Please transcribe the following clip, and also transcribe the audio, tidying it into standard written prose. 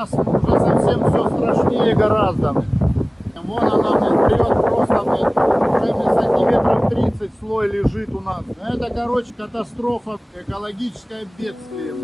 Нас уже совсем все страшнее гораздо. Вон она мне прет просто, уже мне сантиметров 30 слой лежит у нас. Это, короче, катастрофа, экологическое бедствие.